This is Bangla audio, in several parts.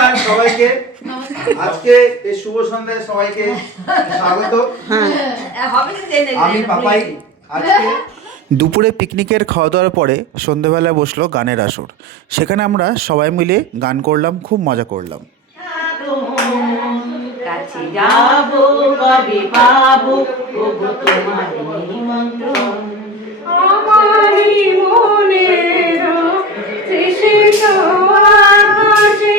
নমস্কার সবাইকে। আজকে এই শুভ সন্ধ্যায় সবাইকে স্বাগত। আমি পাপাই। আজকে দুপুরে পিকনিকের খাওয়া দাওয়ার পরে সন্ধ্যেবেলা বসলো গানের আসর। সেখানে আমরা সবাই মিলে গান করলাম, খুব মজা করলাম। কাছে যাব কবে পাবো ওগো তোমার নিমন্ত্রণ আমারই মনের তৃষিত আকাশে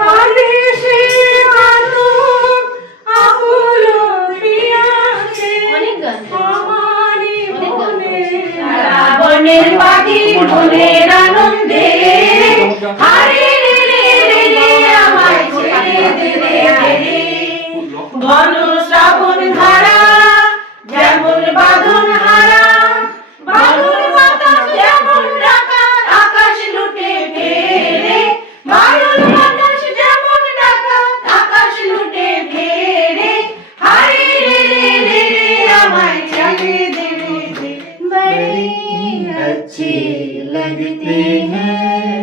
কাঁদে সে আকুল পিয়াসে আমারই মনের রাবণের পাখি মনের আনন্দে হারে আমায় ছেড়ে দে ঘন শ্রাবণ ধারা যেমন বাঁধন হারা বাঁধন বাতাস যেমন ডাকা আকাশ লুটে ফেরে বাঁধন বাতাস যেমন ডাকা আকাশ লুটে ফেরে হারে রে আমায় ছেড়ে দে বড়ি अच्छे लगते हैं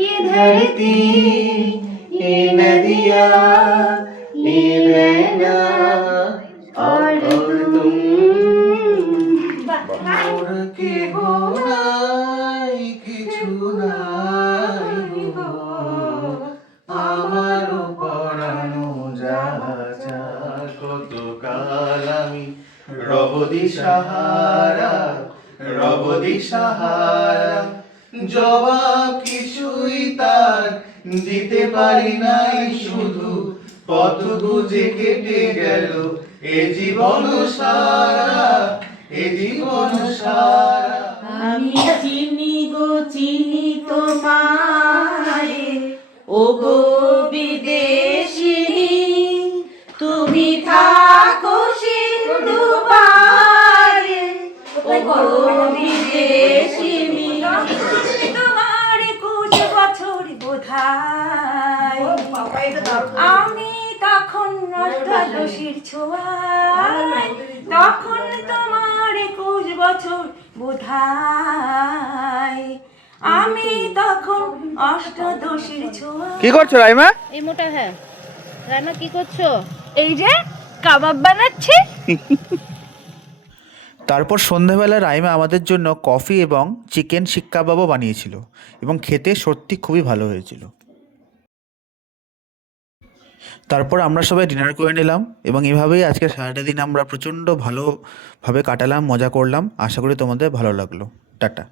ये धरती ये नदियाँ ये रहना और तुम মোর কি গো নাই কিছু নাই গো, আমারও পরানো যাচা কতকাল আমি রব দিশাহারা রব দিশাহারা জবাব কিছুই তার দিতে পারি নাই, শুধু পথ বুঝে কেটে গেল এ জীবন সারা এ জীবন সারা। আমি চিনি গো চিনি তোমায় ও গো বিদেশিনী তুমি থাকো সিন্ধু পারে ও গো বিদেশিনী তোমার 21 বছর বোধহয় আমি তখন অষ্টাদশীর ছোঁয়ায় তখন তোমার 21 বছর বোধহয় আমি তখন অষ্টাদশীর ছোঁয়ায়। কি করছো রাইমা? এই মোটা হ্যাঁ রান্না কি করছো? এই যে কাবাব বানাচ্ছি। তারপর সন্ধ্যাবেলা রাইমা আমাদের জন্য কফি এবং চিকেন শিক কাবাবও বানিয়েছিল এবং খেতে সত্যি খুবই ভালো হয়েছিল। তারপর আমরা সবাই ডিনার করে নিলাম এবং এভাবেই আজকে সারাটা দিন আমরা প্রচণ্ড ভালোভাবে কাটালাম, মজা করলাম। আশা করি তোমাদের ভালো লাগলো। টাটা।